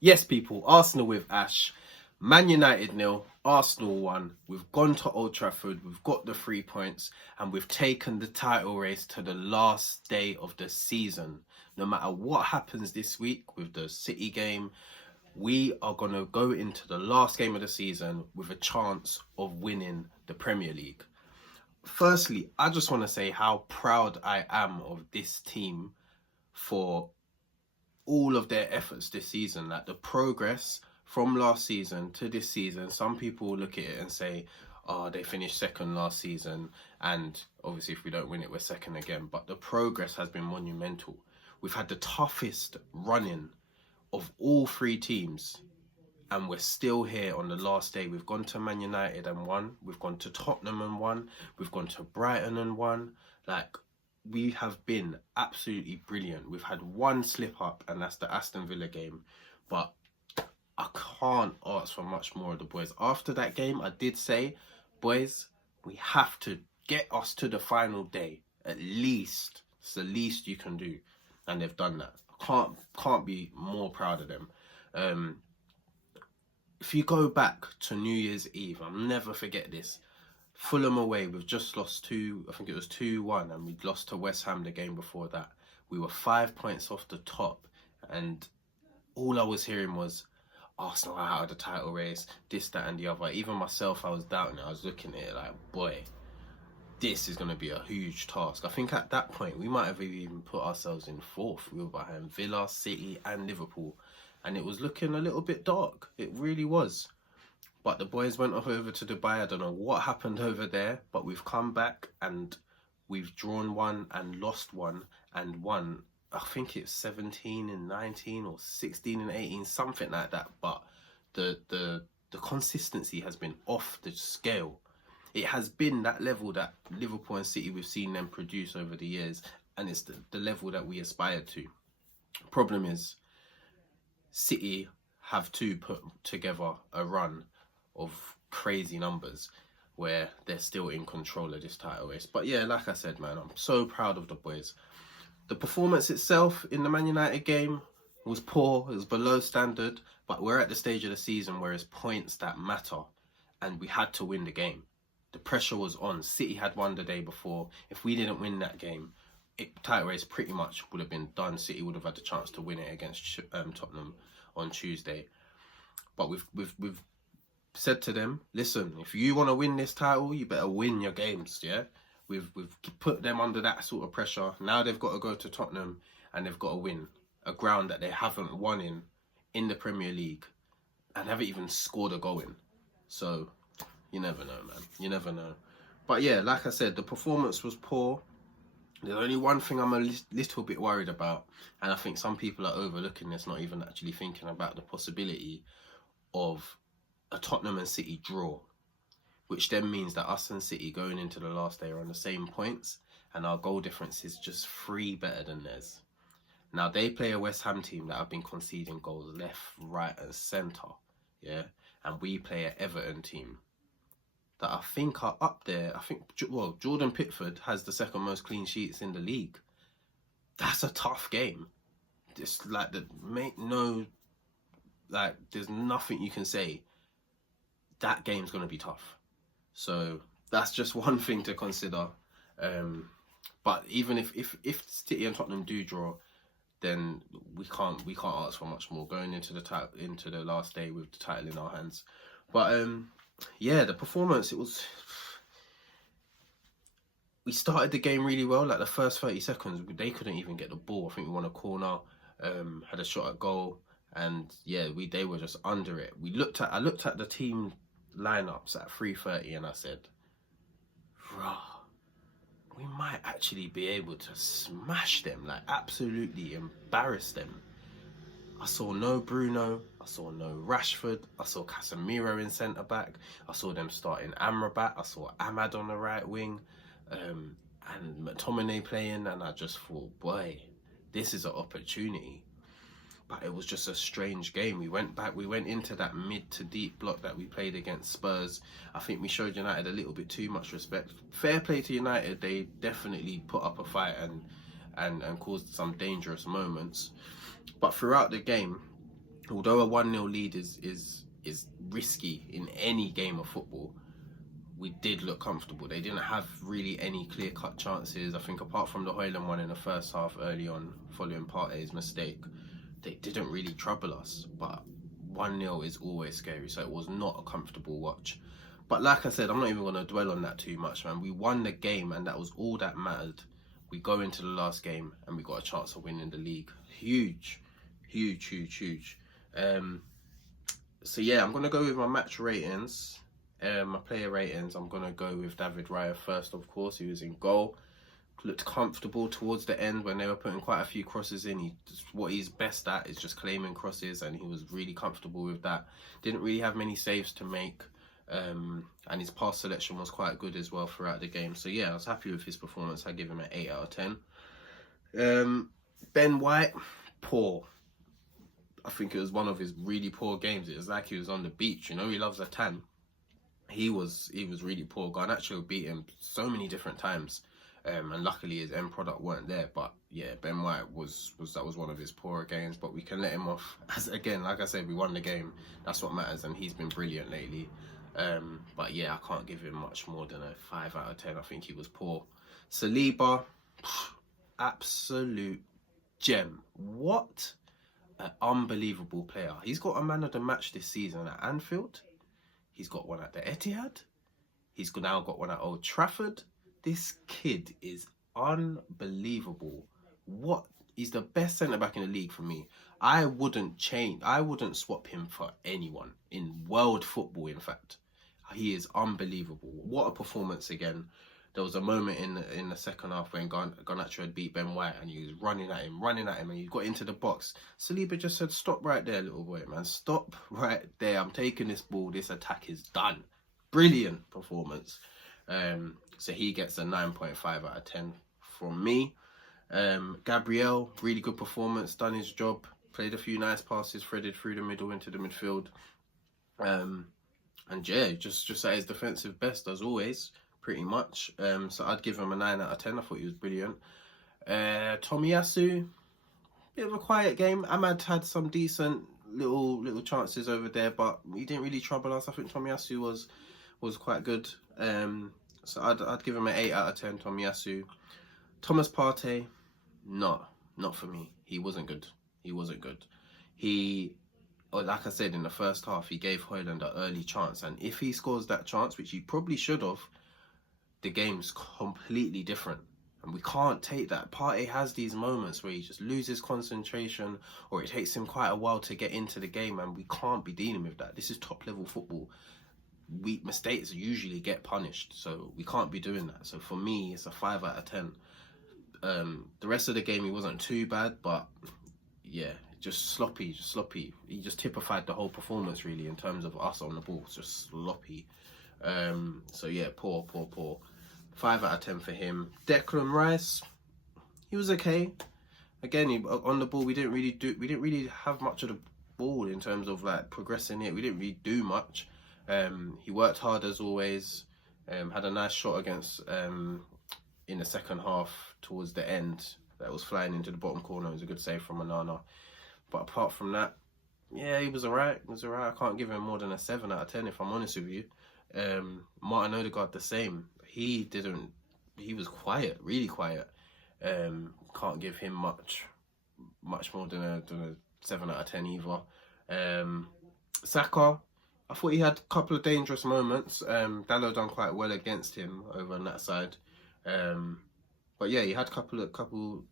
Yes, people, Arsenal with Ash, Man United nil, Arsenal 1. We've gone to Old Trafford, we've got the 3 points, and we've taken the title race to the last day of the season. No matter what happens this week with the City game, we are going to go into the last game of the season with a chance of winning the Premier League. Firstly, I just want to say how proud I am of this team for all of their efforts this season. Like the progress from last season to this season, some people look at it and say, oh, they finished second last season, and obviously if we don't win it, we're second again. But the progress has been monumental. We've had the toughest running of all three teams, and we're still here on the last day. We've gone to Man United and won. We've gone to Tottenham and won. We've gone to Brighton and won. Like, we have been absolutely brilliant. We've had one slip up, and that's the Aston Villa game. But I can't ask for much more of the boys. After that game, I did say, boys, we have to get us to the final day. At least. It's the least you can do. And they've done that. I can't be more proud of them. If you go back to New Year's Eve, I'll never forget this. Fulham away, we've just lost I think it was 2-1, and we'd lost to West Ham the game before that. We were 5 points off the top, and all I was hearing was, Arsenal are out of the title race, this, that, and the other. Even myself, I was doubting it. I was looking at it like, boy, this is going to be a huge task. I think at that point, we might have even put ourselves in fourth. We were behind Villa, City, and Liverpool. And it was looking a little bit dark. It really was. But the boys went off over to Dubai. I don't know what happened over there, but we've come back and we've drawn one and lost one and won. I think it's 17 and 19 or 16 and 18, something like that. But the consistency has been off the scale. It has been that level that Liverpool and City, we've seen them produce over the years, and it's the level that we aspire to. Problem is, City have to put together a run of crazy numbers where they're still in control of this title race. But yeah, like I said, man, I'm so proud of the boys. The performance itself in the Man United game was poor. It was below standard, but we're at the stage of the season where it's points that matter, and we had to win the game. The pressure was on. City had won the day before. If we didn't win that game, title race pretty much would have been done. City would have had the chance to win it against Tottenham on Tuesday. But we've said to them, listen, if you want to win this title, you better win your games. Yeah, we've put them under that sort of pressure. Now they've got to go to Tottenham and they've got to win a ground that they haven't won in the Premier League and haven't even scored a goal in. So you never know, man. You never know. But yeah, like I said, the performance was poor. There's only one thing I'm a little bit worried about, and I think some people are overlooking this, not even actually thinking about the possibility of a Tottenham and City draw, which then means that us and City going into the last day are on the same points, and our goal difference is just 3 better than theirs. Now, they play a West Ham team that have been conceding goals left, right, and centre, yeah, and we play an Everton team that I think are up there. I think, well, Jordan Pickford has the second most clean sheets in the league. That's a tough game. Just like there's nothing you can say. That game's going to be tough. So that's just one thing to consider. But even if City and Tottenham do draw, then we can't ask for much more going into the last day with the title in our hands. But yeah, the performance, we started the game really well. Like the first 30 seconds, they couldn't even get the ball. I think we won a corner, had a shot at goal, and yeah, they were just under it. I looked at the team lineups at 3:30 and I said, rah, we might actually be able to smash them, like absolutely embarrass them. I saw no Bruno, I saw no Rashford, I saw Casemiro in centre-back, I saw them starting Amrabat, I saw Ahmad on the right wing, and McTominay playing, and I just thought, boy, this is an opportunity. But it was just a strange game. We went into that mid to deep block that we played against Spurs. I think we showed United a little bit too much respect. Fair play to United, they definitely put up a fight and caused some dangerous moments. But throughout the game, although a 1-0 lead is risky in any game of football, we did look comfortable. They didn't have really any clear-cut chances. I think apart from the Hoyland one in the first half early on, following Partey's mistake, they didn't really trouble us. But 1-0 is always scary, so it was not a comfortable watch. But like I said, I'm not even going to dwell on that too much, man. We won the game, and that was all that mattered. We go into the last game, and we got a chance of winning the league. Huge, huge, huge, huge. So yeah, I'm going to go with my match ratings. My player ratings, I'm going to go with David Raya first, of course. He was in goal. Looked comfortable towards the end when they were putting quite a few crosses in. What he's best at is just claiming crosses, and he was really comfortable with that. Didn't really have many saves to make. And his pass selection was quite good as well throughout the game. So yeah, I was happy with his performance. I give him an 8 out of 10. Ben White, poor. I think it was one of his really poor games. It was like he was on the beach. You know, he loves a tan. He was really poor. Garnacho beat him so many different times, and luckily his end product weren't there. But yeah, Ben White was one of his poorer games. But we can let him off, as again, like I said, we won the game. That's what matters, and he's been brilliant lately. But yeah, I can't give him much more than a 5 out of 10. I think he was poor. Saliba, absolute gem. What an unbelievable player. He's got a man of the match this season at Anfield. He's got one at the Etihad. He's now got one at Old Trafford. This kid is unbelievable. He's the best centre-back in the league for me. I wouldn't swap him for anyone in world football, in fact. He is unbelievable. What a performance again. There was a moment in the second half when Garnacho had beat Ben White, and he was running at him, and he got into the box. Saliba just said, "Stop right there, little boy, man. Stop right there. I'm taking this ball. This attack is done." Brilliant performance. So he gets a 9.5 out of 10 from me. Gabriel, really good performance. Done his job. Played a few nice passes, threaded through the middle into the midfield. And yeah, just at his defensive best as always. Pretty much. So I'd give him a 9 out of 10. I thought he was brilliant. Tomiyasu, bit of a quiet game. Ahmad had some decent little chances over there, but he didn't really trouble us. I think Tomiyasu was quite good. So I'd give him an 8 out of 10. Tomiyasu. Thomas Partey, not for me. He wasn't good. Like I said, in the first half, he gave Hoyland an early chance, and if he scores that chance, which he probably should have, the game's completely different. And we can't take that. Partey has these moments where he just loses concentration, or it takes him quite a while to get into the game, and we can't be dealing with that. This is top level football. Mistakes usually get punished, so we can't be doing that. So for me, it's a 5 out of 10. The rest of the game, he wasn't too bad, but yeah, just sloppy. He just typified the whole performance really in terms of us on the ball. It's just sloppy. So yeah, poor. 5 out of 10 for him. Declan Rice, he was okay. Again, on the ball, we didn't really have much of the ball in terms of like progressing it. We didn't really do much. He worked hard as always. Had a nice shot against in the second half towards the end that was flying into the bottom corner. It was a good save from Onana. But apart from that, yeah, he was alright. I can't give him more than a 7 out of 10 if I'm honest with you. Martin Odegaard the same. He was quiet, really quiet. Can't give him much more than a 7 out of 10 either. Saka, I thought he had a couple of dangerous moments. Dalot done quite well against him over on that side. But yeah, he had a couple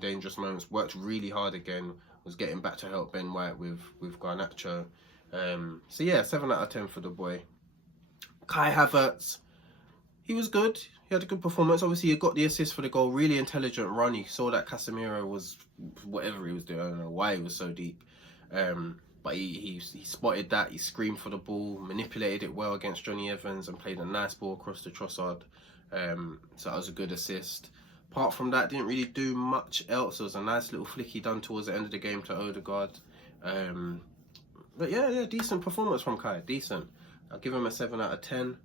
dangerous moments. Worked really hard again. Was getting back to help Ben White with Garnacho. So yeah, 7 out of 10 for the boy. Kai Havertz, he was good. He had a good performance. Obviously, he got the assist for the goal. Really intelligent run. He saw that Casemiro was whatever he was doing. I don't know why he was so deep. But he spotted that. He screamed for the ball, manipulated it well against Johnny Evans, and played a nice ball across to Trossard. So that was a good assist. Apart from that, didn't really do much else. It was a nice little flick he done towards the end of the game to Odegaard. But yeah, decent performance from Kai. Decent. I'll give him a 7 out of 10.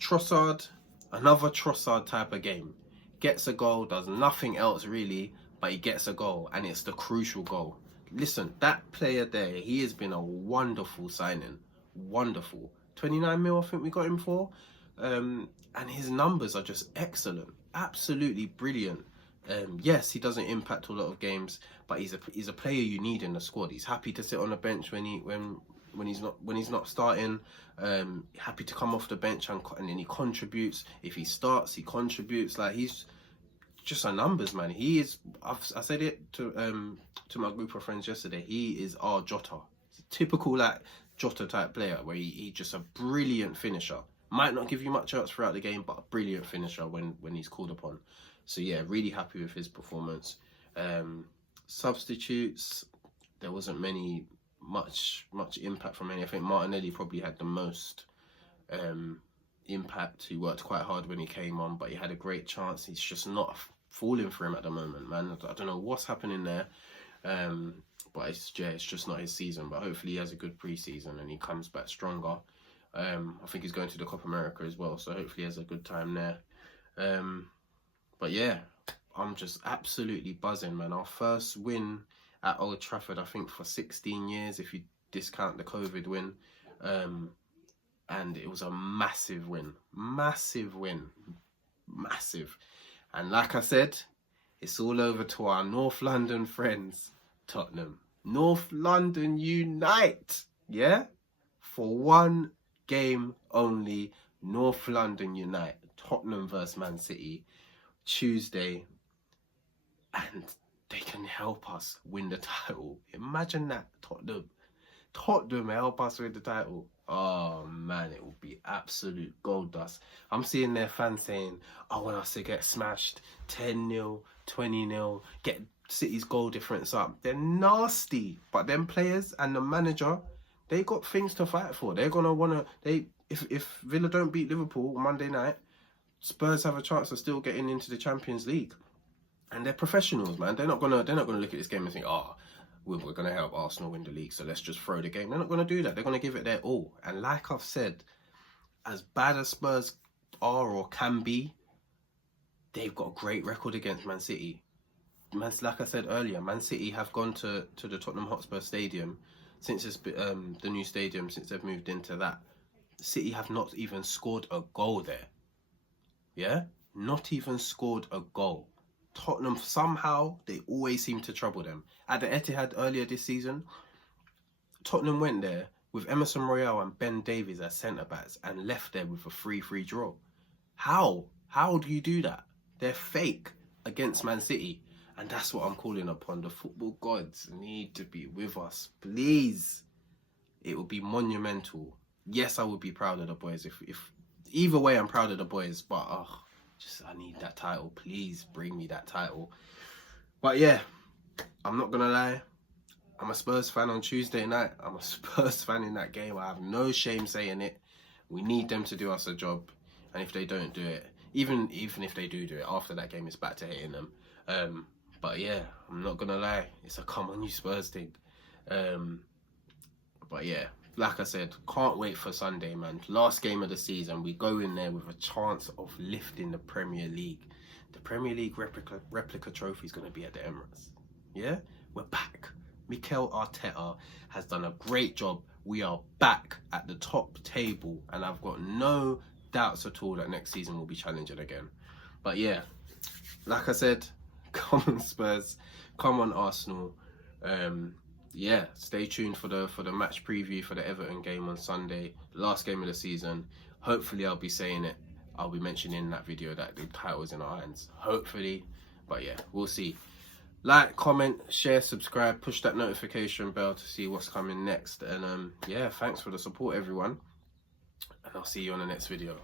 Trossard, another Trossard type of game. Gets a goal, does nothing else really, but he gets a goal, and it's the crucial goal. listen, that player there, he has been a wonderful signing. Wonderful. 29 mil, I think we got him for. And his numbers are just excellent. Absolutely brilliant. Yes, he doesn't impact a lot of games, but he's a player you need in the squad. He's happy to sit on the bench when he's not starting. Happy to come off the bench and then he contributes. If he starts, he contributes. Like, he's just a numbers man. He is. I said it to my group of friends yesterday. He is our Jota. He's a typical like Jota type player where he just a brilliant finisher. Might not give you much else throughout the game, but a brilliant finisher when he's called upon. So yeah, really happy with his performance. Substitutes, there wasn't much impact from any. I think Martinelli probably had the most impact. He worked quite hard when he came on, but he had a great chance. He's just not falling for him at the moment, man. I don't know what's happening there, but it's just not his season. But hopefully he has a good pre-season and he comes back stronger. I think he's going to the Copa America as well, so hopefully he has a good time there. But yeah, I'm just absolutely buzzing, man. Our first win at Old Trafford, I think, for 16 years, if you discount the COVID win. And it was a massive win. Massive win. Massive. And like I said, it's all over to our North London friends, Tottenham. North London unite! Yeah? For one game only, North London unite. Tottenham versus Man City, Tuesday. And they can help us win the title. Imagine that, Tottenham help us win the title. Oh man, it will be absolute gold dust. I'm seeing their fans saying, I want us to get smashed 10-0, 20-0, get City's goal difference up. They're nasty. But them players and the manager, they got things to fight for. They're gonna wanna if Villa don't beat Liverpool Monday night, Spurs have a chance of still getting into the Champions League. And they're professionals, man. They're not gonna look at this game and think, we're going to help Arsenal win the league, so let's just throw the game. They're not going to do that. They're going to give it their all. And like I've said, as bad as Spurs are or can be, they've got a great record against Man City. Like I said earlier, Man City have gone to the Tottenham Hotspur Stadium since it's the new stadium, since they've moved into that. City have not even scored a goal there. Yeah? Not even scored a goal. Tottenham, somehow, they always seem to trouble them. At the Etihad earlier this season, Tottenham went there with Emerson Royale and Ben Davies as centre-backs and left there with a 3-3 draw. How? How do you do that? They're fake against Man City. And that's what I'm calling upon. The football gods need to be with us. Please. It would be monumental. Yes, I would be proud of the boys. If either way, I'm proud of the boys. But, I need that title. Please bring me that title. But yeah, I'm not gonna lie, I'm a Spurs fan on Tuesday night. I'm a Spurs fan in that game. I have no shame saying it. We need them to do us a job, and if they don't do it, even if they do it after that game, it's back to hating them. But yeah, I'm not gonna lie, it's a come on you Spurs thing. But yeah, like I said, can't wait for Sunday, man. Last game of the season, we go in there with a chance of lifting the Premier League. The Premier League replica trophy is going to be at the Emirates. Yeah? We're back. Mikel Arteta has done a great job. We are back at the top table, and I've got no doubts at all that next season we'll be challenging again. But yeah, like I said, come on Spurs, come on Arsenal. Yeah, stay tuned for the match preview for the Everton game on Sunday, last game of the season. Hopefully I'll be saying it. I'll be mentioning in that video that the title is in our hands. Hopefully. But yeah, we'll see. Like, comment, share, subscribe, push that notification bell to see what's coming next. And yeah, thanks for the support, everyone. And I'll see you on the next video.